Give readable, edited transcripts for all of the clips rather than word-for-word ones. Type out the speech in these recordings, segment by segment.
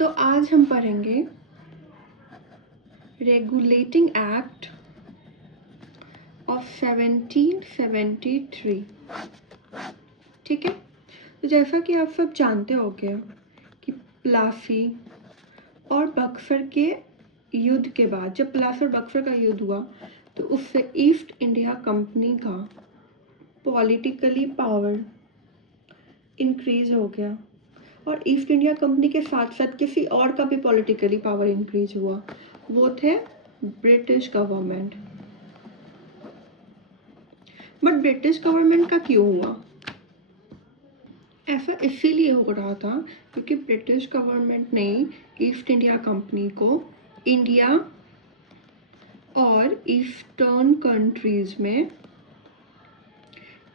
तो आज हम पढ़ेंगे रेगुलेटिंग एक्ट ऑफ 1773। ठीक है, तो जैसा कि आप सब जानते होंगे कि प्लासी और बक्सर के युद्ध के बाद, जब प्लासी और बक्सर का युद्ध हुआ तो उससे ईस्ट इंडिया कंपनी का पॉलिटिकली पावर इंक्रीज हो गया और ईस्ट इंडिया कंपनी के साथ साथ किसी और का भी पॉलिटिकली पावर इंक्रीज हुआ, वो थे British government. But British government का क्यों हुआ? ऐसा इसीलिए हो रहा था क्योंकि ब्रिटिश गवर्नमेंट ने ईस्ट इंडिया कंपनी को इंडिया और ईस्टर्न कंट्रीज में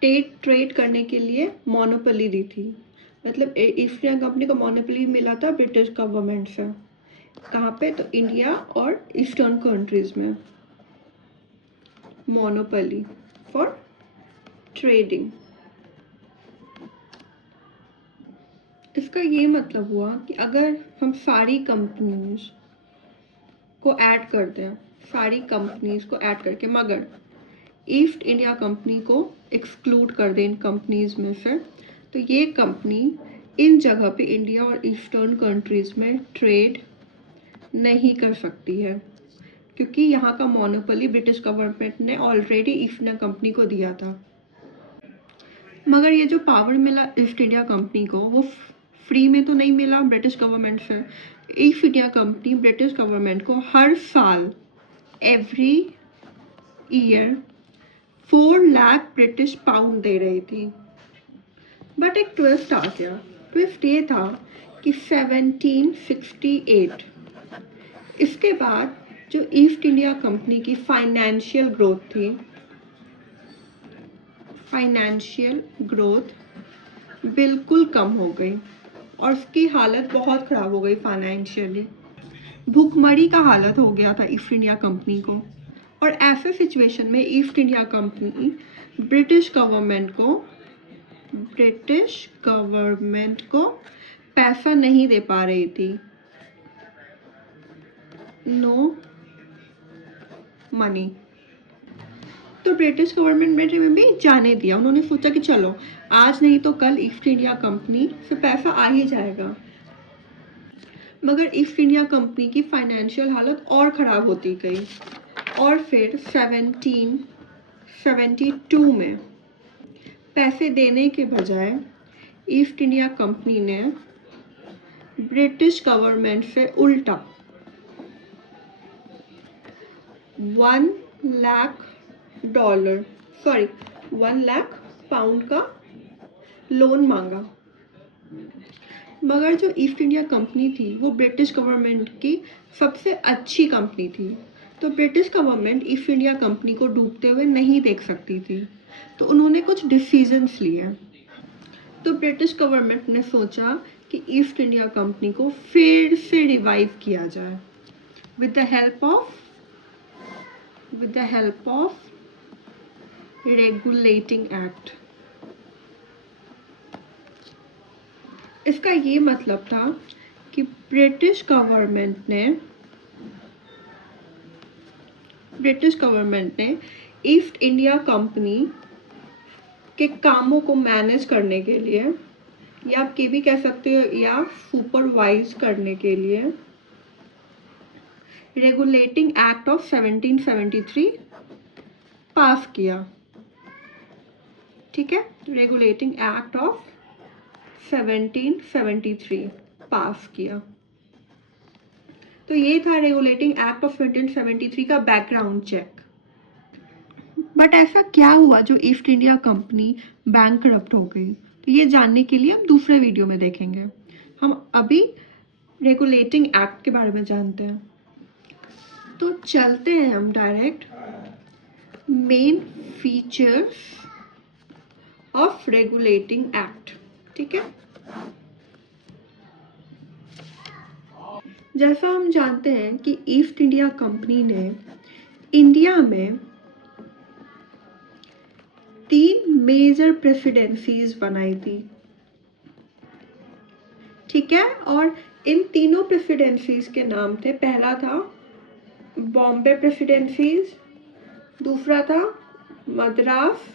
ट्रेड करने के लिए मोनोपोली दी थी। मतलब ईस्ट इंडिया कंपनी को मोनोपोली मिला था ब्रिटिश गवर्नमेंट से। कहाँ पे? तो इंडिया और ईस्टर्न कंट्रीज में मोनोपोली फॉर ट्रेडिंग। इसका ये मतलब हुआ कि अगर हम सारी कंपनीज को ऐड करते हैं, सारी कंपनीज को ऐड करके, मगर ईस्ट इंडिया कंपनी को एक्सक्लूड कर दें इन कंपनीज में से, तो ये कंपनी इन जगह पे इंडिया और ईस्टर्न कंट्रीज में ट्रेड नहीं कर सकती है क्योंकि यहाँ का मोनोपोली ब्रिटिश गवर्नमेंट ने ऑलरेडी ईस्ट इंडिया कंपनी को दिया था। मगर ये जो पावर मिला ईस्ट इंडिया कंपनी को, वो फ्री में तो नहीं मिला ब्रिटिश गवर्नमेंट से। East India Company British government को हर साल every year 4 lakh British pound दे रही थी। बट एक ट्विस्ट आ गया। ट्विस्ट ये था कि 1768 इसके बाद जो ईस्ट इंडिया कंपनी की फाइनेंशियल ग्रोथ बिल्कुल कम हो गई और उसकी हालत बहुत ख़राब हो गई फाइनेंशियली। भूखमरी का हालत हो गया था ईस्ट इंडिया कंपनी को। और ऐसे सिचुएशन में East India Company British government को पैसा नहीं दे पा रही थी। No money. तो ब्रिटिश गवर्नमेंट ने भी जाने दिया। उन्होंने सोचा कि चलो आज नहीं तो कल ईस्ट इंडिया कंपनी से पैसा आ ही जाएगा। मगर ईस्ट इंडिया कंपनी की फाइनेंशियल हालत और ख़राब होती गई और फिर 1772 में पैसे देने के बजाय ईस्ट इंडिया कंपनी ने ब्रिटिश गवर्नमेंट से उल्टा $1 लाख पाउंड का लोन मांगा। मगर जो ईस्ट इंडिया कंपनी थी वो ब्रिटिश गवर्नमेंट की सबसे अच्छी कंपनी थी, तो British government east India company को डूबते हुए नहीं देख सकती थी। तो उन्होंने कुछ डिसीजंस लिए। तो ब्रिटिश गवर्नमेंट ने सोचा कि ईस्ट इंडिया कंपनी को फिर से रिवाइव किया जाए with the help of regulating act. इसका ये मतलब था कि ब्रिटिश गवर्नमेंट ने ईस्ट इंडिया कंपनी के कामों को मैनेज करने के लिए, या आप ये भी कह सकते हो, या सुपरवाइज करने के लिए रेगुलेटिंग एक्ट ऑफ 1773 पास किया। ठीक है, रेगुलेटिंग एक्ट ऑफ 1773 पास किया। तो ये था रेगुलेटिंग एक्ट ऑफ 1773 का बैकग्राउंड चेक। बट ऐसा क्या हुआ जो ईस्ट इंडिया कंपनी बैंकरप्ट हो गई? तो ये जानने के लिए हम दूसरे वीडियो में देखेंगे। हम अभी रेगुलेटिंग एक्ट के बारे में जानते हैं। तो चलते हैं हम direct main features of regulating act. ठीक है, जैसा हम जानते हैं कि ईस्ट इंडिया कंपनी ने इंडिया में 3 मेजर प्रेसिडेंसीज बनाई थी। ठीक है, और इन तीनों प्रेसिडेंसीज के नाम थे, पहला था बॉम्बे प्रेसिडेंसीज, दूसरा था मद्रास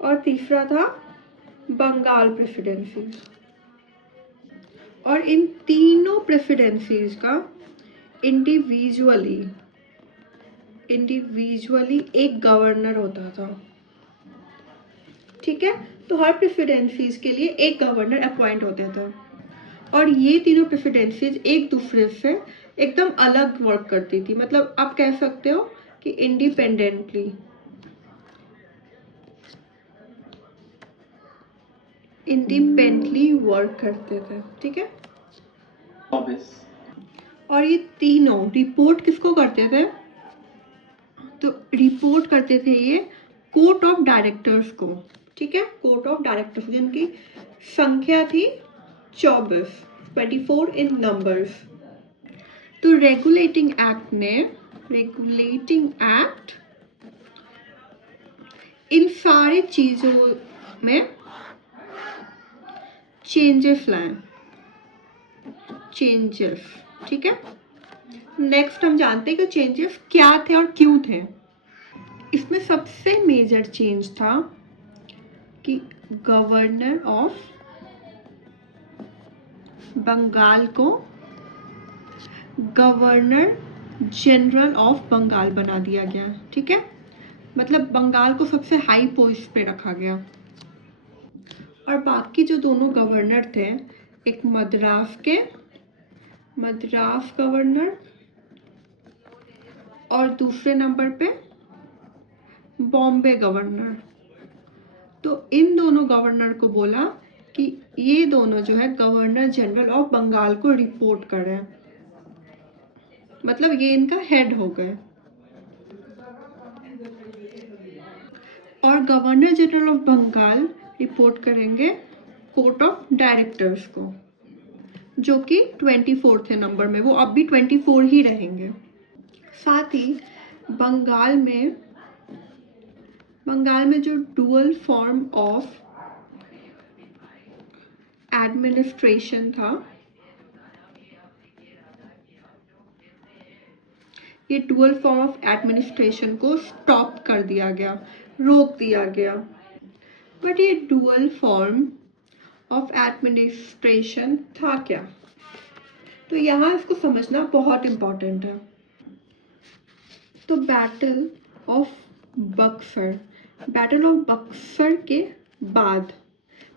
और तीसरा था बंगाल प्रेसिडेंसी। और इन तीनों प्रेसिडेंसीज का इंडिविजुअली एक गवर्नर होता था। ठीक है, तो हर प्रेसिडेंसीज के लिए एक गवर्नर अपॉइंट होते थे और ये तीनों प्रेसिडेंसीज एक दूसरे से एकदम अलग वर्क करती थी। मतलब आप कह सकते हो कि इंडिपेंडेंटली वर्क करते थे। ठीक है, और ये तीनों रिपोर्ट किसको करते थे? तो रिपोर्ट करते थे ये कोर्ट ऑफ डायरेक्टर्स को। ठीक है, कोर्ट ऑफ डायरेक्टर्स जिनकी संख्या थी 24 इन नंबर्स। तो रेगुलेटिंग एक्ट इन सारी चीजों में चेंजेस लाए। ठीक है, नेक्स्ट हम जानते हैं कि चेंजेस क्या थे और क्यों थे। इसमें सबसे मेजर चेंज था कि गवर्नर ऑफ बंगाल को गवर्नर जनरल ऑफ बंगाल बना दिया गया। ठीक है, मतलब बंगाल को सबसे हाई पोस्ट पे रखा गया और बाकी जो दोनों गवर्नर थे, एक मद्रास गवर्नर और दूसरे नंबर पे बॉम्बे गवर्नर, तो इन दोनों गवर्नर को बोला कि ये दोनों जो है गवर्नर जनरल ऑफ बंगाल को रिपोर्ट करें। मतलब ये इनका हेड हो गए। और governor general of Bengal report करेंगे कोर्ट ऑफ डायरेक्टर्स को, जो कि 24 नंबर में, वो अब भी 24 ही रहेंगे। साथ ही बंगाल में जो डुअल फॉर्म ऑफ एडमिनिस्ट्रेशन था, ये डुअल फॉर्म ऑफ एडमिनिस्ट्रेशन को स्टॉप कर दिया गया, रोक दिया गया। बट ये डुअल फॉर्म ऑफ एडमिनिस्ट्रेशन था क्या? तो यहाँ इसको समझना बहुत इंपॉर्टेंट है। तो बैटल ऑफ बक्सर के बाद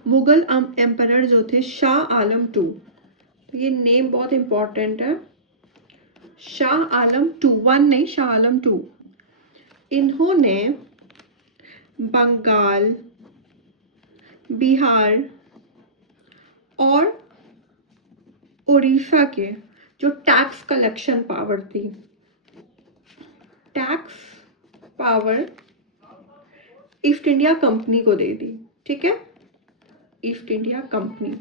मुगल एम्परर जो थे शाह आलम टू, तो ये नेम बहुत इंपॉर्टेंट है, शाह आलम टू, 1 नहीं, शाह आलम टू, इन्होंने बंगाल, बिहार और उड़ीसा के जो टैक्स कलेक्शन पावर थी, tax power east India company को दे दी। ठीक है, ईस्ट इंडिया कंपनी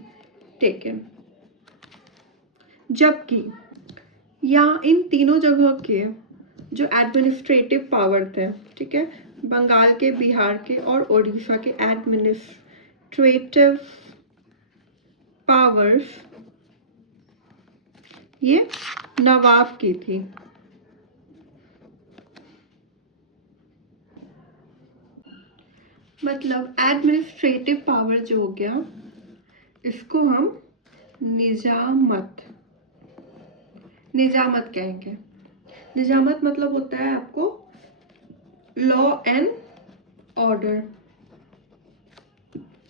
टेकन। जबकि यहाँ इन तीनों जगह के जो एडमिनिस्ट्रेटिव पावर थे, ठीक है, बंगाल के, बिहार के और उड़ीसा के एडमिनिस्ट्रेटिव पावर्स ये नवाब की थी। मतलब एडमिनिस्ट्रेटिव पावर जो हो गया, इसको हम निजामत कहेंगे। निजामत मतलब होता है आपको लॉ एंड ऑर्डर,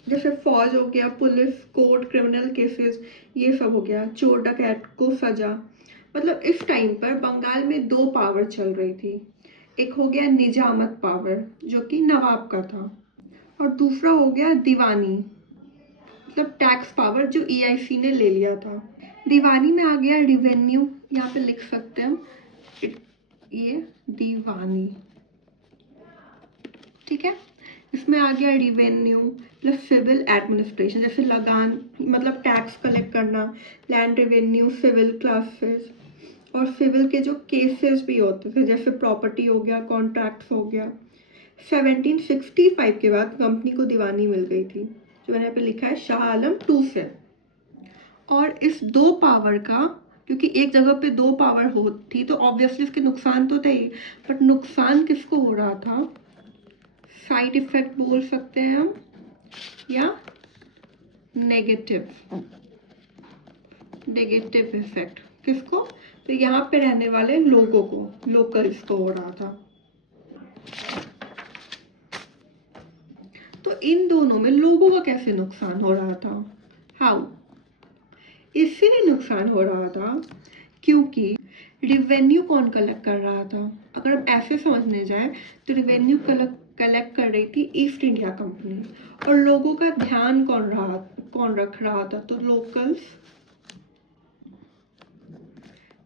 जैसे फौज हो गया, पुलिस, कोर्ट, क्रिमिनल केसेस, ये सब हो गया, चोर डकैत को सजा। मतलब इस टाइम पर बंगाल में 2 पावर चल रही थी। एक हो गया निजामत पावर जो कि नवाब का था, और दूसरा हो गया दीवानी, मतलब टैक्स पावर जो EIC ने ले लिया था। दीवानी में आ गया रिवेन्यू, यहाँ पे लिख सकते हैं ये दीवानी। ठीक है, इसमें आ गया रिवेन्यू प्लस सिविल एडमिनिस्ट्रेशन, जैसे लगान मतलब टैक्स कलेक्ट करना, लैंड रेवेन्यू, सिविल क्लासेस, और सिविल के जो केसेस भी होते थे जैसे प्रॉपर्टी हो गया, कॉन्ट्रैक्ट्स हो गया। 1765 के बाद कंपनी को दीवानी मिल गई थी, जो मैंने यहाँ पे लिखा है शाह आलम 2 से। और इस 2 पावर का, क्योंकि एक जगह पे 2 पावर होती तो ऑब्वियसली इसके नुकसान तो थे ही, बट नुकसान किसको हो रहा था? साइड इफेक्ट बोल सकते हैं हम, या नेगेटिव इफेक्ट। किसको? तो यहाँ पे रहने वाले लोगों को, लोकल्स को हो रहा था। तो इन दोनों में लोगों का कैसे नुकसान हो रहा था? हाउ? इसीलिए नुकसान हो रहा था क्योंकि रिवेन्यू कौन कलेक्ट कर रहा था? अगर हम ऐसे समझने जाए तो रिवेन्यू कलेक्ट कर रही थी ईस्ट इंडिया कंपनी, और लोगों का ध्यान कौन रख रहा था? तो लोकल्स,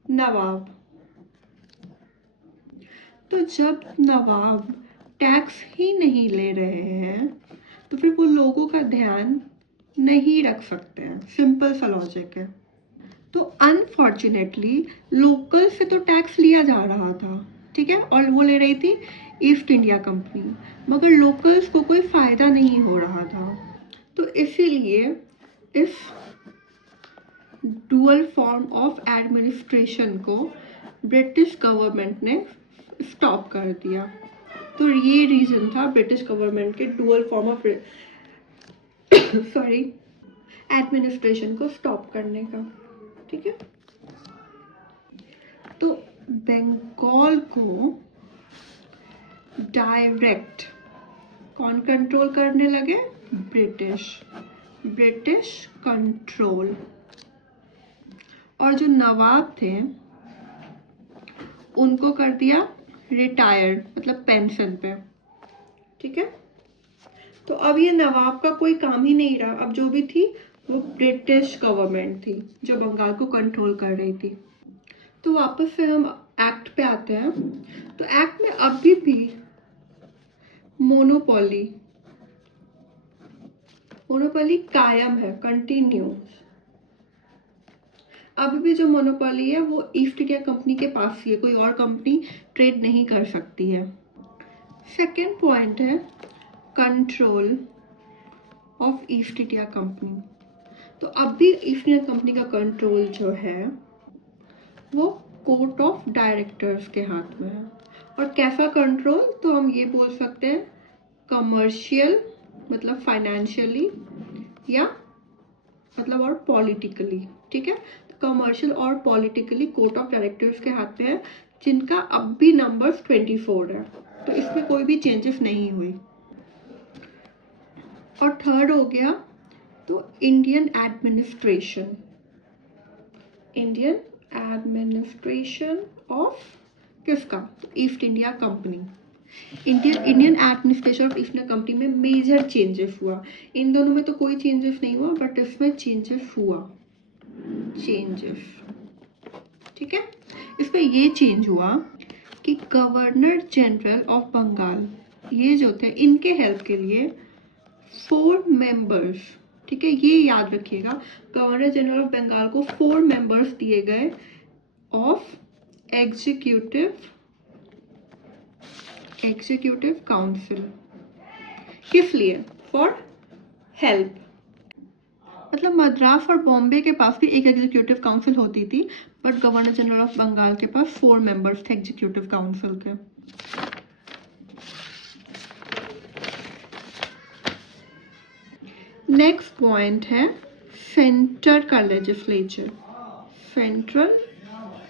नवाब। तो जब नवाब टैक्स ही नहीं ले रहे हैं तो फिर वो लोगों का ध्यान नहीं रख सकते हैं। सिंपल सा लॉजिक है। तो अनफॉर्चुनेटली लोकल से तो टैक्स लिया जा रहा था, ठीक है, और वो ले रही थी ईस्ट इंडिया कंपनी, मगर लोकल्स को कोई फ़ायदा नहीं हो रहा था। तो इसीलिए इस डुअल फॉर्म ऑफ एडमिनिस्ट्रेशन को ब्रिटिश गवर्नमेंट ने स्टॉप कर दिया। तो ये रीज़न था ब्रिटिश गवर्नमेंट के dual form of sorry administration को स्टॉप करने का, ठीक है। तो बंगाल को डायरेक्ट कौन कंट्रोल करने लगे? British control. और जो नवाब थे उनको कर दिया रिटायर्ड, मतलब पेंशन पे, ठीक है। तो अब ये नवाब का कोई काम ही नहीं रहा। अब जो भी थी वो ब्रिटिश गवर्नमेंट थी जो बंगाल को कंट्रोल कर रही थी। तो वापस से हम एक्ट पे आते हैं। तो एक्ट में अभी भी मोनोपोली कायम है, कंटिन्यूस। अभी भी जो मोनोपोली है वो ईस्ट इंडिया कंपनी के पास ही है, कोई और कंपनी ट्रेड नहीं कर सकती है। सेकेंड पॉइंट है control of east India company. तो अब भी ईस्ट इंडिया कंपनी का कंट्रोल जो है वो कोर्ट ऑफ डायरेक्टर्स के हाथ में है। और कैसा कंट्रोल? तो हम ये बोल सकते हैं कमर्शियल, मतलब फाइनेंशियली, या मतलब और पॉलिटिकली, ठीक है। तो कमर्शियल और पॉलिटिकली कोर्ट ऑफ डायरेक्टर्स के हाथ में है, जिनका अब भी नंबर्स 24 है। तो इसमें कोई भी चेंजेस नहीं हुई। और थर्ड हो गया तो इंडियन एडमिनिस्ट्रेशन ऑफ किसका? East India company. Indian administration of east India company में मेजर चेंजेस हुआ। इन दोनों में तो कोई चेंजेस नहीं हुआ, बट इसमें चेंजेस हुआ, ठीक है। इसमें ये चेंज हुआ कि गवर्नर जनरल ऑफ बंगाल, ये जो थे, इनके हेल्प के लिए 4 मेंबर्स, ठीक है, ये याद रखिएगा, गवर्नर जनरल ऑफ बंगाल को 4 मेंबर्स दिए गए ऑफ एग्जीक्यूटिव काउंसिल। किस लिए? For help. मतलब मद्रास और बॉम्बे के पास भी एक एग्जीक्यूटिव काउंसिल होती थी, but governor general of Bengal के पास 4 मेंबर्स थे एग्जीक्यूटिव काउंसिल के। नेक्स्ट पॉइंट है सेंटर का लेजिस्लेचर, सेंट्रल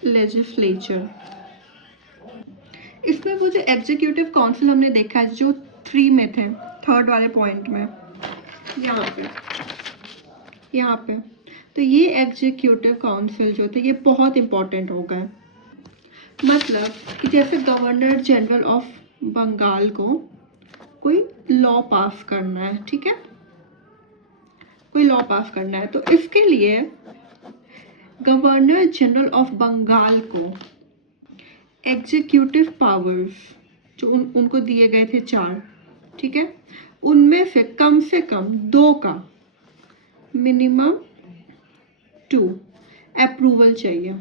लेजिस्लेचर। इसमें वो जो एग्जीक्यूटिव काउंसिल हमने देखा है जो 3 में थे, थर्ड वाले पॉइंट में, यहाँ पे तो ये एग्जीक्यूटिव काउंसिल जो थे ये बहुत इंपॉर्टेंट हो गए। मतलब कि जैसे गवर्नर जनरल ऑफ बंगाल को कोई लॉ पास करना है, ठीक है, कोई लॉ पास करना है, तो इसके लिए गवर्नर जनरल ऑफ बंगाल को एग्जीक्यूटिव पावर्स जो उनको दिए गए थे 4, ठीक है, उनमें से कम 2 का, मिनिमम 2 अप्रूवल चाहिए।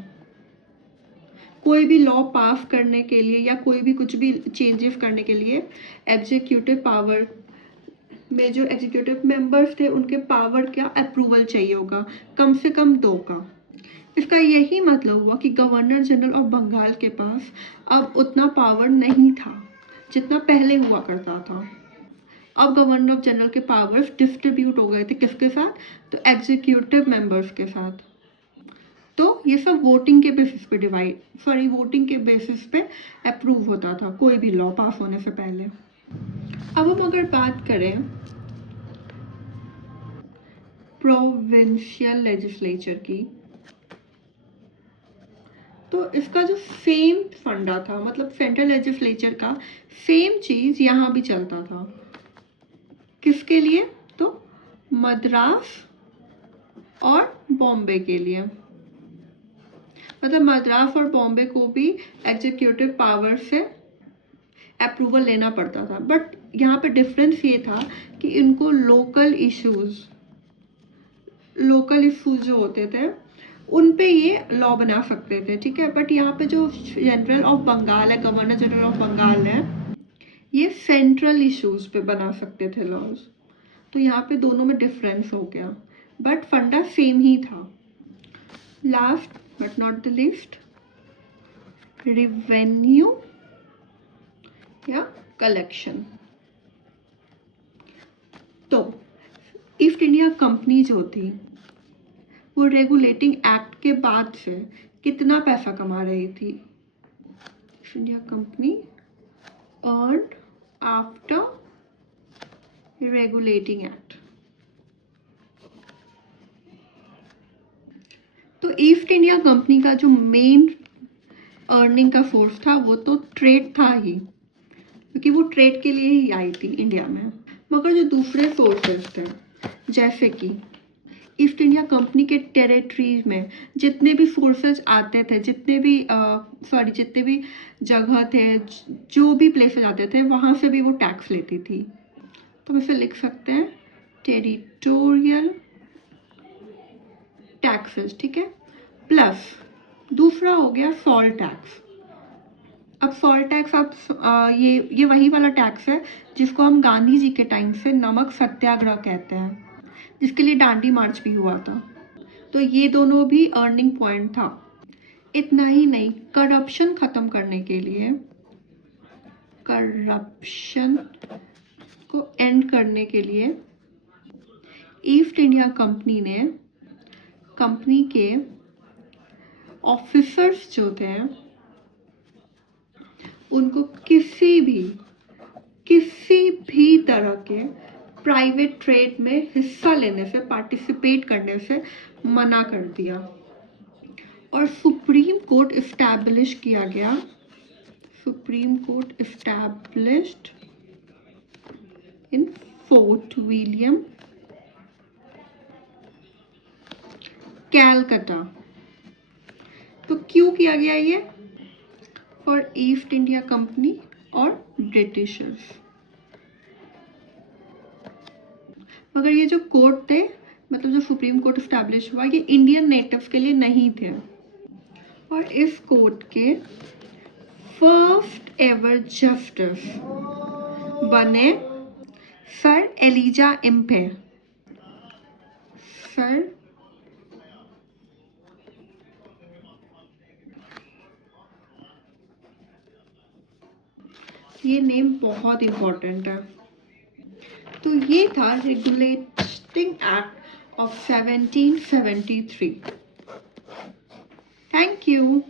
कोई भी लॉ पास करने के लिए या कोई भी कुछ भी चेंजेस करने के लिए एग्जीक्यूटिव पावर में जो एग्जीक्यूटिव मेंबर्स थे उनके पावर का अप्रूवल चाहिए होगा, कम से कम 2 का। इसका यही मतलब हुआ कि गवर्नर जनरल ऑफ बंगाल के पास अब उतना पावर नहीं था जितना पहले हुआ करता था। अब गवर्नर जनरल के पावर्स डिस्ट्रीब्यूट हो गए थे किसके साथ, तो एग्जीक्यूटिव मेंबर्स के साथ। तो ये सब वोटिंग के बेसिस पे अप्रूव होता था कोई भी लॉ पास होने से पहले। अब हम अगर बात करें प्रोविंशियल लेजिस्लेचर की, तो इसका जो सेम फंडा था, मतलब सेंट्रल लेजिस्लेचर का सेम चीज यहाँ भी चलता था। किसके लिए, तो मद्रास और बॉम्बे के लिए। मतलब मद्रास और बॉम्बे को भी एग्जीक्यूटिव पावर से अप्रूवल लेना पड़ता था, बट यहाँ पे डिफरेंस ये था कि इनको लोकल इश्यूज जो होते थे उन पे ये लॉ बना सकते थे, ठीक है। बट यहाँ पे जो जनरल ऑफ बंगाल है, गवर्नर जनरल ऑफ बंगाल है, ये सेंट्रल इश्यूज पे बना सकते थे लॉज। तो यहाँ पे दोनों में डिफरेंस हो गया, बट फंडा सेम ही था। Last but not the least, revenue या कलेक्शन। तो ईस्ट इंडिया कंपनी जो थी वो रेगुलेटिंग एक्ट के बाद से कितना पैसा कमा रही थी। East India company earned after regulating act. तो ईस्ट इंडिया कंपनी का जो मेन अर्निंग का सोर्स था वो तो ट्रेड था ही, क्योंकि वो ट्रेड के लिए ही आई थी इंडिया में। मगर जो दूसरे सोर्सेस थे, जैसे कि ईस्ट इंडिया कंपनी के टेरिटरीज में जितने भी सोर्सेज आते थे, जितने भी जगह थे, जो भी प्लेसेस आते थे, वहाँ से भी वो टैक्स लेती थी। तो हम इसे लिख सकते हैं टेरिटोरियल टैक्सेस, ठीक है। प्लस दूसरा हो गया सॉल्ट टैक्स। अब सॉल्ट टैक्स ये वही वाला टैक्स है जिसको हम गांधी जी के टाइम से नमक सत्याग्रह कहते हैं, जिसके लिए दांडी मार्च भी हुआ था। तो ये दोनों भी अर्निंग पॉइंट था। इतना ही नहीं, करप्शन खत्म करने के लिए, करप्शन को एंड करने के लिए ईस्ट इंडिया कंपनी ने कंपनी के ऑफिसर्स जो थे उनको किसी भी तरह के प्राइवेट ट्रेड में हिस्सा लेने से, पार्टिसिपेट करने से मना कर दिया। और सुप्रीम कोर्ट इस्टेब्लिश किया गया, supreme court established in fort William, Calcutta. तो क्यों किया गया ये, फॉर ईस्ट इंडिया कंपनी और ब्रिटिशर्स। मगर ये जो कोर्ट थे, मतलब जो सुप्रीम कोर्ट इस्टेब्लिश हुआ, ये इंडियन नेटिव्स के लिए नहीं थे। और इस कोर्ट के फर्स्ट एवर जस्टिस बने सर एलिजा इम्पे। सर ये नेम बहुत इंपॉर्टेंट है। तो ये था regulating act of 1773। Thank you.